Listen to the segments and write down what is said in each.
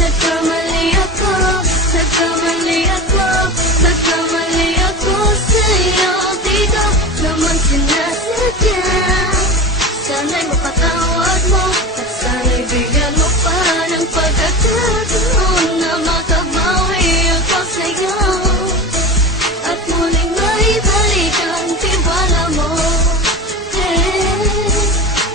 Nagkamali ako, nagkamali ako, nagkamali ako sa'yo. Di ko naman sinasadya. Sana'y mapatawad mo at sana'y bigyan mo pa ng pagkakataon na makabawi ako sa'yo at muling maibalik ang tiwala mo.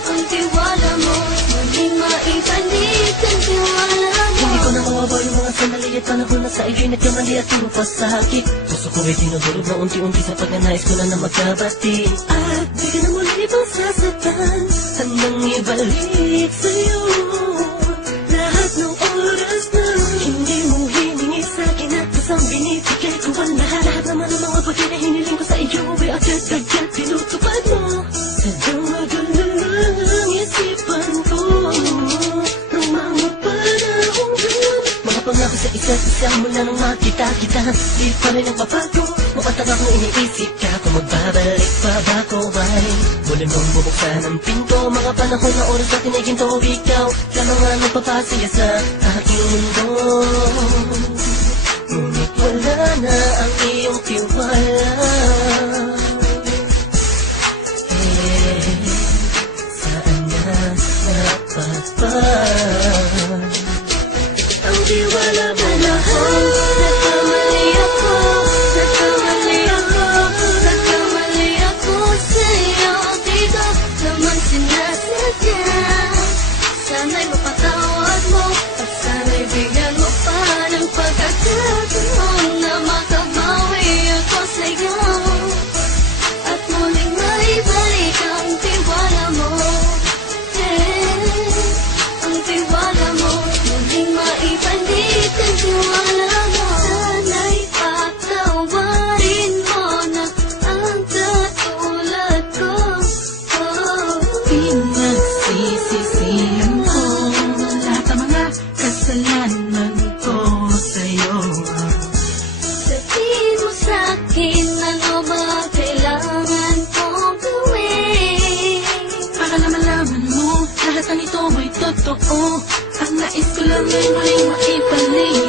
Ang tiwala mo, muling maibalik ang tiwala mo. Hindi ko na mawawala yung mga sandali at panahon na sa iyo'y nagkamali at puro pasakit. Puso ko ay dinudurog na unti-unti sa pagnanais ko na magkabati. At di ka na muli pang sasaktan, handang ibalik sa'yo lahat ng oras na hindi mo hiningi sa'kin at isang binibigay ko ang lahat naman ng mga bagay na hiniling ko sa iyo ay agad-agad tinutupad mo. Sadyang magulo lang isipan ko nung mga panahon mga pangako sa isa't isa mula nung makita kita. Di pa rin nagbabago, mapatag akong iniisip ka kung magbabalik pa ba ko ay muli mong bubuksan ang pinto. Mga panahon na oras na tiniginto, ikaw lamang ang nagpapasaya sa aking mundo. Ngunit wala na ang iyong tiwala. Saan na napapag ang tiwala mo mahal? Nagkamali ako, nagkamali ako, nagkamali ako sa'yo. Di ko naman sinasadya. Sana'y mapatawad mo at sana'y bigyan mo pa ng pagkakataon na makabawi ako sa'yo at muling maibalik ang tiwala mo. Ang tiwala mo, muling maibalik ang tiwala mo. Sana'y patawarin mo na ang katulad ko. Pinagsisisihan ko lahat ng mga kasalanan ko sa'yo. Sabihin mo sa'kin ano ba kailangan kong gawin Para na malaman mo lahat ng ito ay totoo. Ang nais ko lang ay muling maibalik